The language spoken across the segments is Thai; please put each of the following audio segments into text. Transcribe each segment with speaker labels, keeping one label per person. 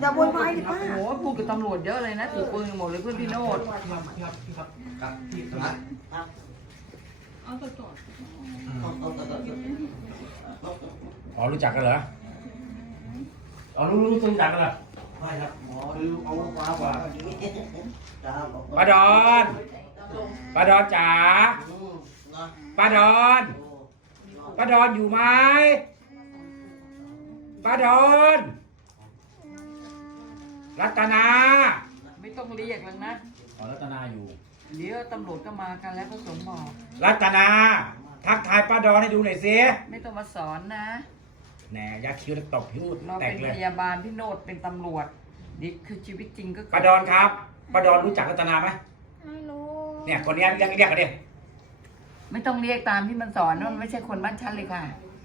Speaker 1: อย่าโวยวายดิป้า
Speaker 2: โอ้โหพูดกับตำรวจเยอะเลยนะถือปืนหมดเลยเพื่อนพี่โนด
Speaker 3: อ๋อรู้จักกันเหรออ๋อรู้จักกันเหรอ
Speaker 4: ไม่ครับหมอดูเอาฟ้ากว่า
Speaker 3: ป้าดอนป้าดอนจ๋าป้าดอนป้าดอนอยู่ไหมป้าดอนรัตนา
Speaker 2: ไม่ต้องเรียกแล้วนะ
Speaker 3: อ๋อรัตนาอยู่
Speaker 2: เดี๋ยวตำรวจก็มากันแล้วพระสงฆ์บอก
Speaker 3: รัตนาทักทายป้าดอนให้ดูหน่อยสิ
Speaker 2: ไม่ต้องมาสอนนะ
Speaker 3: แหนยักษ์คิ้วแล้วตบพิ้ว
Speaker 2: เรา
Speaker 3: แต
Speaker 2: เป็
Speaker 3: ก
Speaker 2: น
Speaker 3: เล
Speaker 2: พ
Speaker 3: ย
Speaker 2: ยาบาลพี่โนดเป็นตำรวจนี่คือชีวิตจริงก็คือ
Speaker 3: ป้าดอนครับป้าดอนรู้จักรัตนาไหม
Speaker 1: ไม่รู้
Speaker 3: เนี่ยคนนี้เรียกกันดิ
Speaker 2: ไม่ต้องเรียกตามที่มันสอนนะมันไม่ใช่คนบ้านชั้นเลยค่ะ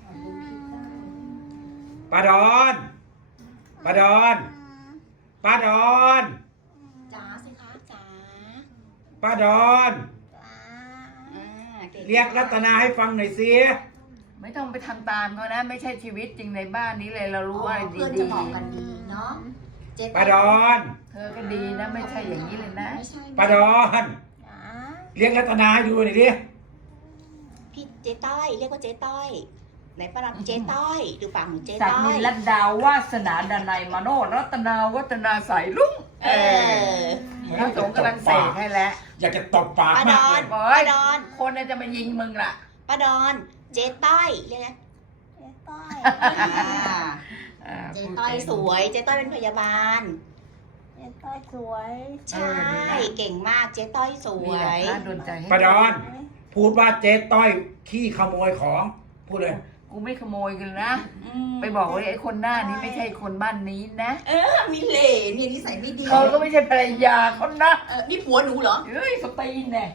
Speaker 3: ป้าดอนป้าดอนป้าดอน
Speaker 1: จ๋าสิคะจ๋า
Speaker 3: ป้าดอน เรียกรัตนาให้ฟังหน่อยสิ
Speaker 2: ไม่ต้องไปทำตามเขานะไม่ใช่ชีวิตจริงในบ้านนี้เลยเรารู้อะไร
Speaker 1: เพื่อน
Speaker 2: ดี
Speaker 1: จะบอกกันดีเนาะเจ๊
Speaker 3: ป้าดอน
Speaker 2: ๆเธอก็ดีนะไม่ใช่อย่างนี้เลยนะ
Speaker 1: ไม่ใช่
Speaker 3: ป้าดอน
Speaker 1: จ๋า
Speaker 3: เรียกรัตนาให้ดูหน่อยดิ
Speaker 1: พี่เจ๊ต้อยเรียกว่าเจ๊ต้อยไหนป้ารับเจ๊ต้อยดูปากหนูเจ๊
Speaker 2: จาก
Speaker 1: ต้อ
Speaker 2: นิ
Speaker 1: ย
Speaker 2: นลัดดาววาสนาดนัยมาโนรัตนาวัฒนาใสลุง
Speaker 1: เออ
Speaker 2: พระสงฆ์กำลังเสกให้แล้ว
Speaker 3: อยากจะตบปาก
Speaker 1: ป้าด
Speaker 3: มาก
Speaker 1: อ
Speaker 3: เล
Speaker 1: น
Speaker 3: ย
Speaker 2: บอ
Speaker 1: ป้าย ดอน
Speaker 2: คนน่ะจะมายิงมึงล่ะ
Speaker 1: ป้าดอนเจ๊ต้อยเรียกไงเจ๊ต้อยเจ๊ต้อยสวยเจ๊ต้อยเป็นพยาบาล
Speaker 5: เจ๊ต้อยสวย
Speaker 1: ใช่เก่งมากเจ๊ต้อยสว
Speaker 2: นี่แหละ
Speaker 1: ย
Speaker 2: พระโดนใจให้
Speaker 3: ป้าดอน พูดว่าเจ๊ต้อยขี้ขโมยของพูดเลย
Speaker 2: กูไม่ขโมยกันนะ ไปบอกว่าไอ้คนหน้านี้ไม่ใช่คนบ้านนี้นะ
Speaker 1: มีเหล่มีนิสัยไม่ดี
Speaker 2: เขาก็ไม่ใช่ภรรยาเขานะ
Speaker 1: นี่ผัวหนูเหรอ
Speaker 2: เฮ้ยสตีนเนี่ย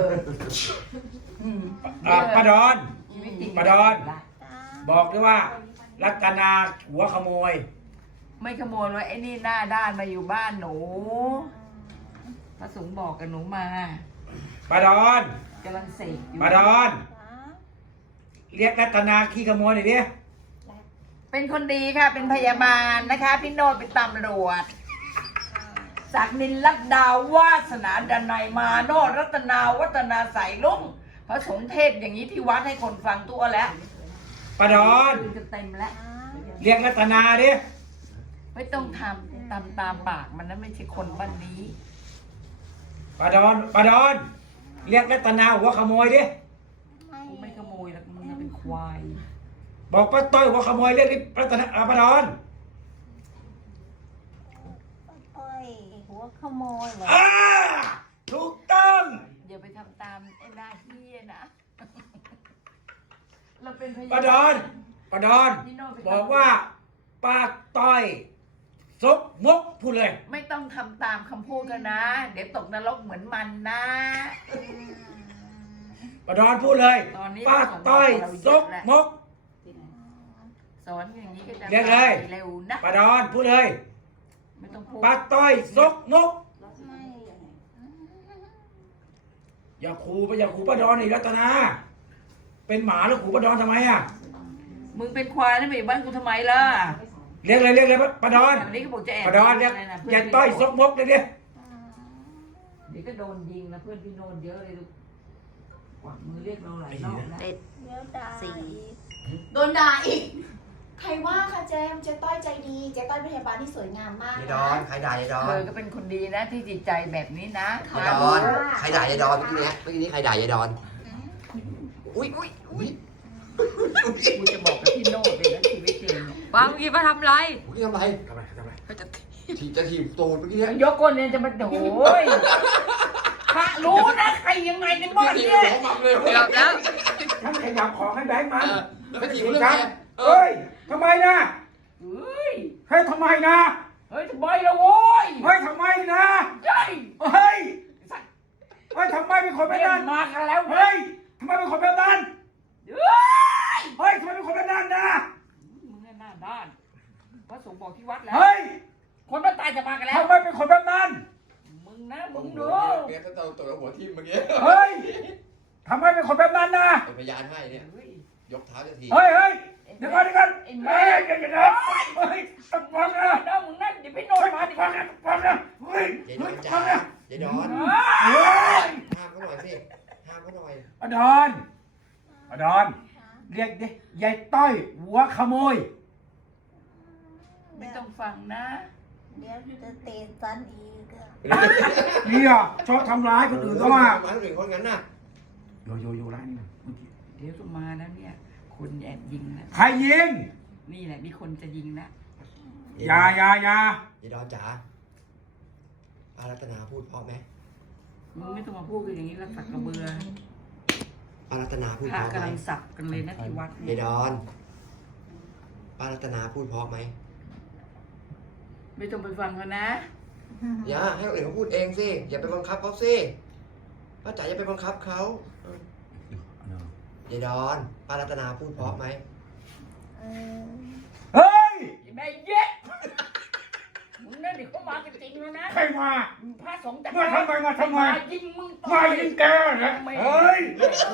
Speaker 3: ป้าดอน
Speaker 2: ชีวิตจริง
Speaker 3: ป้าดอน บอกด้วยว่า รัตนาหัวขโมย
Speaker 2: ไม่ขโมยว่าไอ้นี่หน้าด้านมาอยู่บ้านหนูพระสงฆ์บอกกับหนูมา
Speaker 3: ป้าดอน
Speaker 2: กำลังเสกอยู่
Speaker 3: ป้าดอน เรียกรัตนาขี้ขโมยหน่อยดิ
Speaker 2: เป็นคนดีค่ะ เป็นพยาบาลนะคะพี่โนดเป็นตำรวจจากนินลัดดาววาสนาดนัยมาโนรัตนาวัฒนาใสลุงพระสงฆ์เทศอย่างนี้ที่วัดให้คนฟังทั่วแล้ว
Speaker 3: ป้าดอน
Speaker 2: คืนจะเต็มแล้ว
Speaker 3: เรียกรัตนาดิ
Speaker 2: ไม่ต้องทำตามปากมันนะไม่ใช่คนบ้านนี้
Speaker 3: ป้าดอนป้าดอน เรียกรัตนาหัวขโมยดิ
Speaker 2: กูไม่ขโมยหรอกมึงเป็นควาย
Speaker 3: บอกป้าต้อยหัวขโมยเรียกดิรัตนาป้าดอน
Speaker 5: ต้อยหัวขโมยเหรอ
Speaker 3: ถูกต้อง
Speaker 2: อย่าไปทำตามไอ้หน้าเฮียนะ เราเป็นพยา
Speaker 3: ป้าด
Speaker 2: บา
Speaker 3: อ
Speaker 2: ล
Speaker 3: นป้าดอน
Speaker 2: พี่โนเป็น
Speaker 3: บอกว่าป้าต้อยซกมกพูดเลย
Speaker 2: ไม่ต้องทำตามคำพูดกันนะ เดี๋ยวตกนรกเหมือนมันนะ
Speaker 3: ป้าดอนพูดเลย
Speaker 2: ตอนนี้
Speaker 3: ป้าต้อยซกมก
Speaker 2: สอนอย่างนี้ก็จะ
Speaker 3: เรียกเลย
Speaker 2: เร็วนะ
Speaker 3: ป้าดอนพูดเลย
Speaker 2: ไม่ต้องพูด
Speaker 3: ป้าต้อยซกมก
Speaker 5: ไม่
Speaker 3: อย่าขู่ป้าดอนอีกรัตนา เป็นหมาแล้วขู่ป้าดอนทำไมอ่ะ
Speaker 2: มึงเป็นควายแล้วมาอยู่บ้านกูทำไมล่ะ
Speaker 3: เรียกเลยป้าดอน
Speaker 2: แบบนี้ก็บอกจะแอบ
Speaker 3: ป้าดอนเรียก
Speaker 2: ะไนะ
Speaker 3: อย่าต้อยซกมกเลยดิ
Speaker 2: เดี๋ยวก็โดนยิงนะเพื่อนพี่โนนเยอะเลยลูกกวักมือเรียกเราหลายรอบนะ
Speaker 5: เดี๋ยวด่าอีก
Speaker 1: โดนด่าอีก ใครว่าคะเจมส์เจ๊ต้อยใจดีเจ๊ต้อยเป็นพยาบาลที่สวยงามมาก
Speaker 4: ยาย
Speaker 1: นะ
Speaker 4: ดอนใครด่ายายดอ
Speaker 2: เธ
Speaker 4: น
Speaker 2: อก็เป็นคนดีนะที่จิตใจแบบนี้นะ
Speaker 4: ยายดอนใครด่ายายดอนเมื่อกี้นี้ใครด่ายายดอนอุ้ย
Speaker 2: กูจะบอกกับพี่โนดเลยนะชีวิตจริงเนี่ย
Speaker 6: วางเมื่อกี้มาทำไร
Speaker 4: อุ้ยทำไรจะถีบตูดเมื่อกี้นี้
Speaker 2: ยกก้นเนี่ยจะมาโอ้ยพระรู้นะใครยังไงในบ้านเนี่ย
Speaker 6: เกือบแล้ว
Speaker 3: ฉันขยับของให้แบงค์มัน
Speaker 4: แล้วไปถีบเรื่องอะไร
Speaker 3: เฮ้ยทำไมนะ
Speaker 2: เฮ้ย
Speaker 3: เฮ้ยทำไมนะ
Speaker 2: เฮ้ยทำไมล่ะโว้ย
Speaker 3: เฮ้ยทำไมนะ
Speaker 2: เฮ้ย
Speaker 3: เฮ้ยเฮ้ยทำไมเป็นคนแบบ
Speaker 2: เล่
Speaker 3: นั้น
Speaker 2: นมากันแล้ว
Speaker 3: เฮ้ยทำไมเป็นคนแบบนั้น
Speaker 2: เฮ้ย
Speaker 3: เฮ้ยทำไมเป็นคนแบบนั้นนะ
Speaker 2: มึงเนี่ยหน้าด้านพระสงฆ์บอกที่วัดแล้ว
Speaker 3: เฮ้ย
Speaker 2: คนบ้านตายจะมากันแล้ว
Speaker 3: ทำไมเป็นคนแบบนั้น
Speaker 2: มึงนะมึงดู
Speaker 4: เมียถ้าตัวหัวทิ่มเมื่อกี้
Speaker 3: เฮ้ยทำไมเป็นคนแบบนั้นนะ
Speaker 4: เป็นพยานให้เนี่ย
Speaker 2: เฮ้ย
Speaker 4: ยกเท้าจะถีบ
Speaker 3: เฮ้ยเดี๋ยวก่อนเฮ้ยอย่าเฮ้ยต้องฟังนะ
Speaker 2: เดี๋ยวมึงนั่งเดี๋ยวพี่โน
Speaker 3: ฟังนะฟังนะเฮ้ย
Speaker 4: ยายด
Speaker 3: เฮ้
Speaker 4: อย น
Speaker 3: ฟั
Speaker 4: จ๋าง
Speaker 3: นะ
Speaker 4: ยายดอน
Speaker 3: เฮ้ย
Speaker 4: ห้ามเขาหน่อยสิห้ามเขาหน่อย
Speaker 3: ป้าดอนป้าดอนเรียกดิยายต้อยหัวขโมย
Speaker 2: ไม่ต้องฟังนะ
Speaker 5: เดี๋ยวจะเตะสันอีกอะ
Speaker 3: เนี่ยชอบทำร้ายคนอื่นเขาอ่ะ
Speaker 4: ทำร้ายคนอื่นคนงั้นน่ะ
Speaker 3: โยร้านนี้นะเมื่อกี้
Speaker 2: เดี๋ยวก็มาแล้วเนี่ยคนแอบยิงนะ
Speaker 3: ใครยิง
Speaker 2: นี่แหละมีคนจะยิงนะ
Speaker 3: อย่า
Speaker 4: ยายดอนจ๋าป้ารัตนาพูดเพราะไหม
Speaker 2: มึงไม่ต้องมาพูดกันอย่างนี้แล้วสักกระเบือ
Speaker 4: ป้ารัตนาพูด
Speaker 2: พระ
Speaker 4: เพราะไหม
Speaker 2: กำลังสับกันเลยนะที่วัด
Speaker 4: ยา
Speaker 2: เนี่ย
Speaker 4: ยดอนป้ารัตนาพูดเพราะไหม
Speaker 2: ไม่ต้องไปฟังเขานะ
Speaker 4: อย่าให้คนอื่นเขาพูดเองสิอย่าไปบังคับเขาสิป้าจ๋าอย่าไปบังคับเขายายดอนป้ารัตนาพูดเพราะไหม
Speaker 5: เออ
Speaker 3: เฮ้ย
Speaker 2: แม่เย็ดมึงนั่นเดี๋ยวเขามาจริงๆแล้วนะ
Speaker 3: ใครมา
Speaker 2: พระสงฆ์จะ
Speaker 3: มาทำไมมาทำไม
Speaker 2: ยิงมึง
Speaker 3: มายิงแกนะเฮ้ย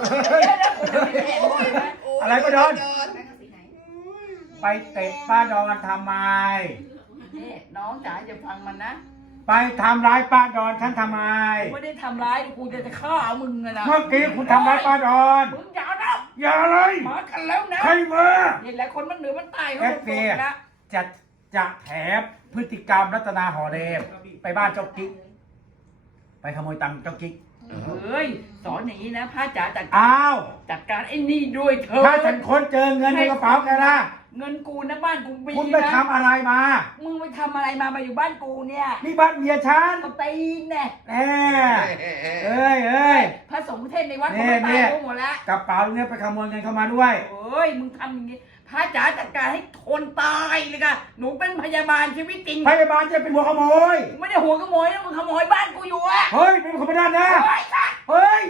Speaker 3: อะไรป้าดอน ไปเตะป้าดอนทำไม
Speaker 2: นี่น้องจ๋าอย่าฟังมันนะ
Speaker 3: ไปทำร้ายป้าดอนฉันทำไม
Speaker 2: กูไม่ได้ทำร้ายกูจะฆ่ามึงนะนะ
Speaker 3: เมื่อกี้คุณทำร้ายป้าดอน
Speaker 2: มึงอย่านะ
Speaker 3: อย่าเลย
Speaker 2: มากันแล้วนะ
Speaker 3: ใครมา
Speaker 2: นี่แหละคนมันเหนือมันตายเขา
Speaker 3: เอฟ
Speaker 2: โด
Speaker 3: เอน
Speaker 2: นะ
Speaker 3: จะแถมพฤติกรรมรัตนาหอเดมไปบ้านเจ้ากิ๊กไปขโมยตังค์เจ้ากิ๊ก
Speaker 2: เฮ้ยสอนอย่างนี้นะพระจ๋าจัด
Speaker 3: อ้าว
Speaker 2: จัดการไอ้นี่ด้วยเถอะ
Speaker 3: ถ้าฉันค้นเจอเงินในกระเป๋าแกล่ะ
Speaker 2: เงินกูนะบ้านกูมี
Speaker 3: คุณไป
Speaker 2: นะ
Speaker 3: ทำอะไรมา
Speaker 2: มึงไปทำอะไรมาอยู่บ้านกูเนี่ย
Speaker 3: นี่บ้านเมียฉัน
Speaker 2: ก็ตีนแน่
Speaker 3: แหมเอ้ย
Speaker 2: พระสงฆ์เทศในวัดเขาไม่ตายรู้หมดแล้ว
Speaker 3: กระเป๋าเนี่ยไปขโมยเงินเข้ามาด้วย
Speaker 2: เฮ้ยมึงทำอย่างนี้พระจ๋าจัดการให้คนตายเลยค่ะหนูเป็นพยาบาลชีวิตจริง
Speaker 3: พยาบาลจะเป็นหัวขโมย
Speaker 2: กูไม่ได้หัวขโมยนะมึงขโมยบ้านกูอยู่อะ
Speaker 3: เฮ้ย เป็นคนไม่ได้นะ
Speaker 2: เฮ้ยสัตว์
Speaker 3: เฮ้ย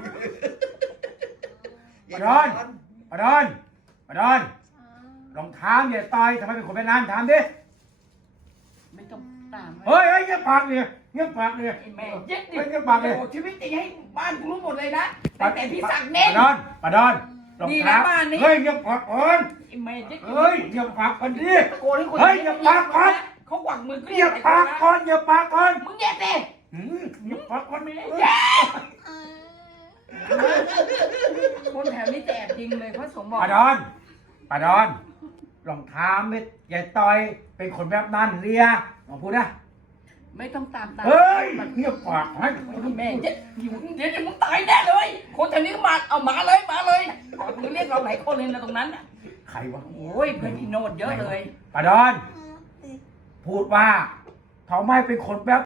Speaker 4: ยาย
Speaker 3: ดอนป้าดอนป้าดอนรองเท้าอย่าต่อยทำไมเป็นคนแบบนั้นถามดิ
Speaker 2: ไม่ต้องตาม
Speaker 3: เฮ้ยเงียบปากเนี่ยเงียบปากเนี่ย
Speaker 2: ไอ้แม่เย็ดดิ
Speaker 3: เฮ้ยเงียบปากเลย
Speaker 2: โอ้ชีวิตจริงให้บ้านกูรู้หมดเลยนะตั้งแต่พี่ศักดิ์เน้น
Speaker 3: ป้าดอนรอง
Speaker 2: นี่
Speaker 3: เท้า
Speaker 2: นะบ้านนี้
Speaker 3: เฮ้ยเงียบปากก่อน
Speaker 2: ไอ้แม่เย็ด
Speaker 3: เฮ้ยเงียบปากก่อนดิ
Speaker 2: ตะโกนให้คน
Speaker 3: เฮ้ยอย่าปากก่อน
Speaker 2: เขาหวังมือก็
Speaker 3: เงียบปากก่อนเงียบปากก่อน
Speaker 2: มึงแย่สิ
Speaker 3: เงียบปากก่อน
Speaker 2: แย่คนแถวนี้แจกจริงเลยพระสงฆ์บอก
Speaker 3: ป้าดอนรองเท้าเม็ดใหญ่ต่อยเป็นคนแบบนั้นเลียลองพูดนะ
Speaker 2: ไม่ต้องตาม
Speaker 3: เฮ้ยเงียบปากให้
Speaker 2: แม่เย็ดอยู่เดี๋ยวมึงตายแน่เลย คนแถวนี้ก็มาเอามาเลยก่อนมึงเรียกเราหลายคนเลยนะตรงนั้นน่ะ
Speaker 3: ใครวะ
Speaker 2: โอ้ยเพื่อนพี่โนดเยอะเลย
Speaker 3: ป้าดอน พูดว่าเขาไม่เป็นคนแบบ